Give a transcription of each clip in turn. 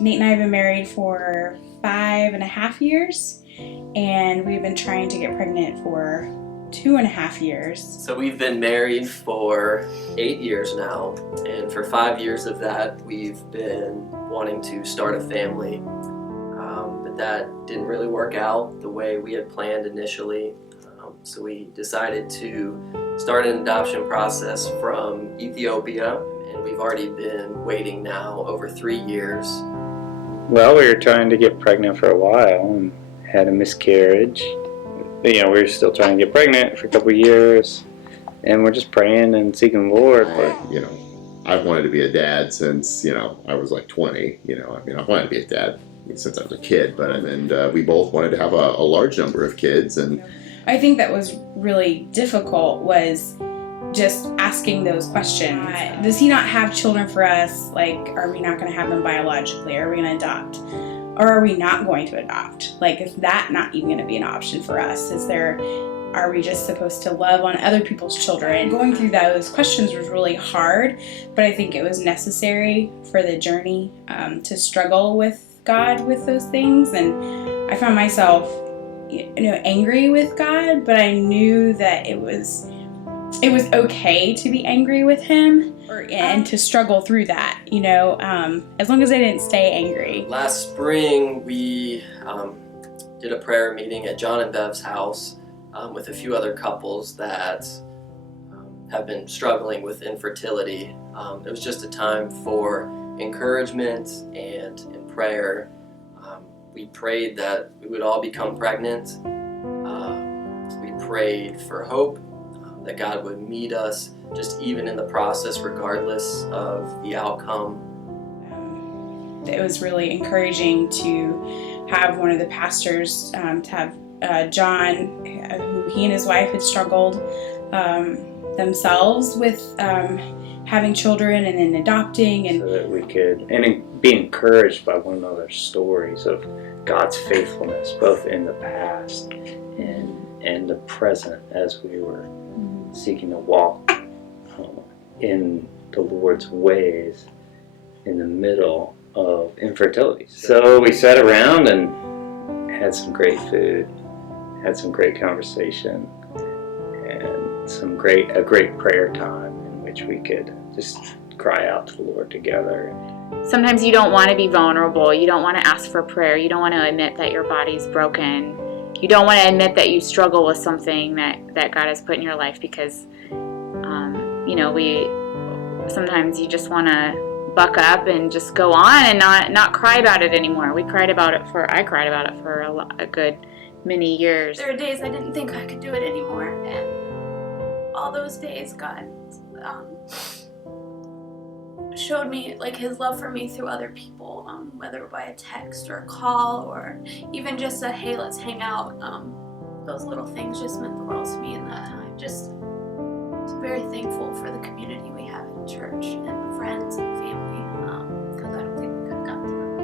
Nate and I have been married for 5.5 years, and we've been trying to get pregnant for 2.5 years. So we've been married for 8 years now, and for 5 years of that, we've been wanting to start a family. But that didn't really work out the way we had planned initially. So we decided to start an adoption process from Ethiopia, and we've already been waiting now over 3 years. Well, we were trying to get pregnant for a while and had a miscarriage. We were still trying to get pregnant for a couple of years, and we're just praying and seeking the Lord. But I've wanted to be a dad since I was like 20. I wanted to be a dad since I was a kid, but we both wanted to have a large number of kids. And I think that was really difficult was just asking those questions. Does he not have children for us? Like, are we not going to have them biologically? Are we going to adopt? Or are we not going to adopt? Like, is that not even going to be an option for us? Are we just supposed to love on other people's children? Going through those questions was really hard, but I think it was necessary for the journey to struggle with God with those things. And I found myself, angry with God, but I knew that it was okay to be angry with Him and to struggle through that, as long as I didn't stay angry. Last spring, we did a prayer meeting at John and Bev's house with a few other couples that have been struggling with infertility. It was just a time for encouragement and in prayer. We prayed that we would all become pregnant. We prayed for hope, that God would meet us just even in the process, regardless of the outcome. It was really encouraging to have one of the pastors, to have John, who he and his wife had struggled themselves with having children and then adopting. And so that we could be encouraged by one another's stories of God's faithfulness, both in the past and the present, as we were seeking to walk in the Lord's ways in the middle of infertility. So we sat around and had some great food, had some great conversation, and a great prayer time in which we could just cry out to the Lord together. Sometimes you don't want to be vulnerable. You don't want to ask for prayer. You don't want to admit that your body's broken. You don't want to admit that you struggle with something that God has put in your life because, sometimes you just want to buck up and just go on and not cry about it anymore. I cried about it for a good many years. There were days I didn't think I could do it anymore, and all those days God showed me His love for me through other people, whether by a text or a call or even just a hey, let's hang out. Those little things just meant the world to me in that time. Just very thankful for the community we have in church and the friends and family, because I don't think we could have gotten through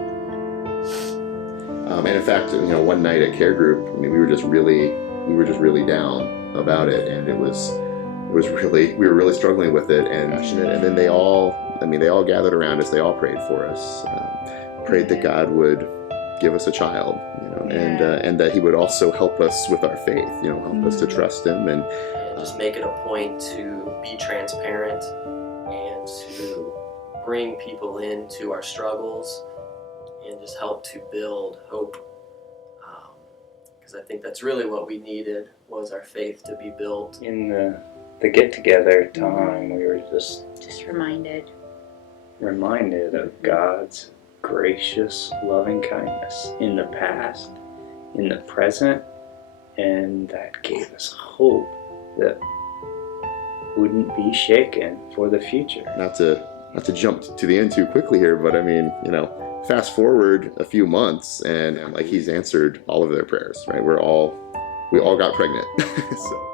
it. And in fact, one night at care group, we were just really down about it, and it was really, we were really struggling with it, and then they all gathered around us. They all prayed for us, prayed that God would give us a child, and that He would also help us with our faith, help us to trust Him and just make it a point to be transparent and to bring people into our struggles and just help to build hope. Because I think that's really what we needed, was our faith to be built. In the get-together time, we were just reminded of God's gracious loving kindness in the past, in the present, and that gave us hope that wouldn't be shaken for the future. Not to jump to the end too quickly here, but fast forward a few months and He's answered all of their prayers, right? We all got pregnant. So.